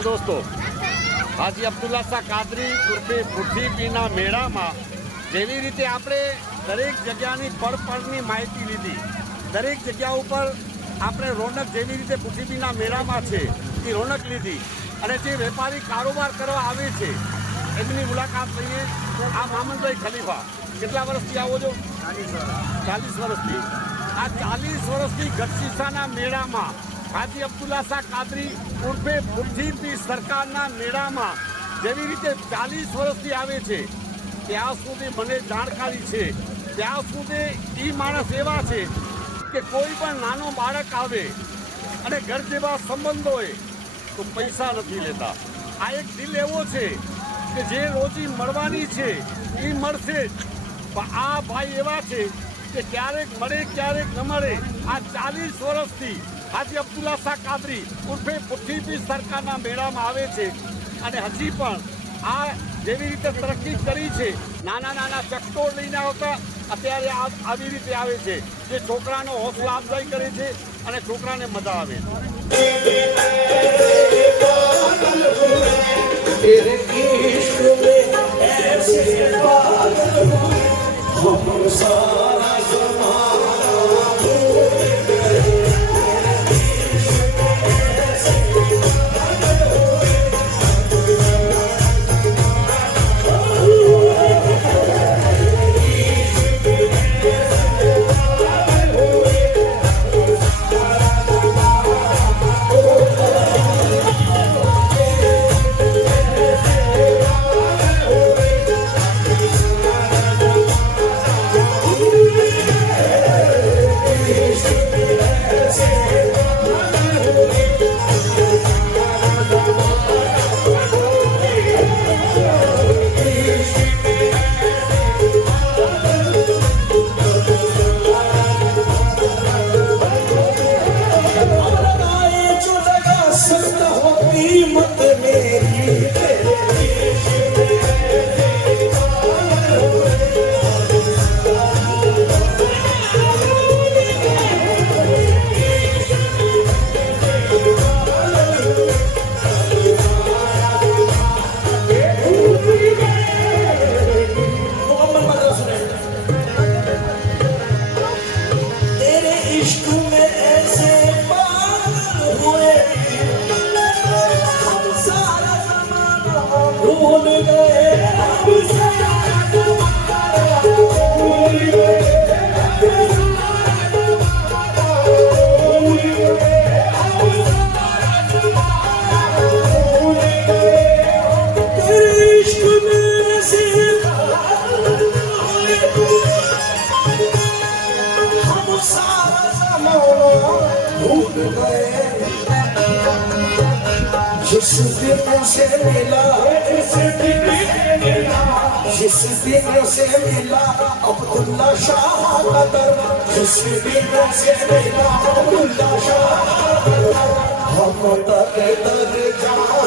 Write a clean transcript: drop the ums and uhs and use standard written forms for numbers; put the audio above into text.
हाँ दोस्तों, हाजी अब्दुल्ला शाह कादरी उर्फे બુદ્ધિપીના મેળામાં જેવી રીતે આપણે દરેક જગ્યાની પળની માહિતી લીધી, દરેક જગ્યા ઉપર આપણે રોનક જેવી રીતે બુદ્ધિપીના મેળામાં છે એ રોનક લીધી અને જે વેપારી કારોબાર કરવા આવે છે એમની મુલાકાત લઈએ. આ મામનભાઈ ખલીફા કેટલા વર્ષથી આવો છો? 40 વર્ષથી. આ 40 વર્ષથી ગઢશીશાના મેળામાં હાજી અબ્દુલ્લા શાહ કાદરી ઉર્ફે બુદ્ધિપી સરકારના મેળામાં જેવી રીતે 40 વર્ષથી આવે છે ત્યાં સુધી મને જાણકારી છે, ત્યાં સુધી એ માણસ એવા છે કે કોઈ પણ નાનો બાળક આવે અને ઘર જેવા સંબંધો હોય તો પૈસા નથી લેતા. આ એક દિલ એવો છે કે જે રોજી મળવાની છે એ મળશે જ. પણ આ ભાઈ એવા છે કે ક્યારેક મળે ક્યારેક ન મળે. આ 40 વર્ષથી હાજી અબ્દુલ્લા શાહ કાદરી ઉર્ફે બુદ્ધિપી સરકારના મેળામાં આવે છે અને હજી પણ આ જેવી રીતે તરક્કી કરી છે, નાના નાના ચકડોળ લઈને આવતા અત્યારે આવી રીતે આવે છે, જે છોકરાનો હૌસલા અફઝાઈ કરે છે અને છોકરાને મજા આવે जिस दिन से मिला अब्दुल्ला शाह कादर, जिस दिन से मिला अब्दुल्ला शाह कादर, हम दर दर जाना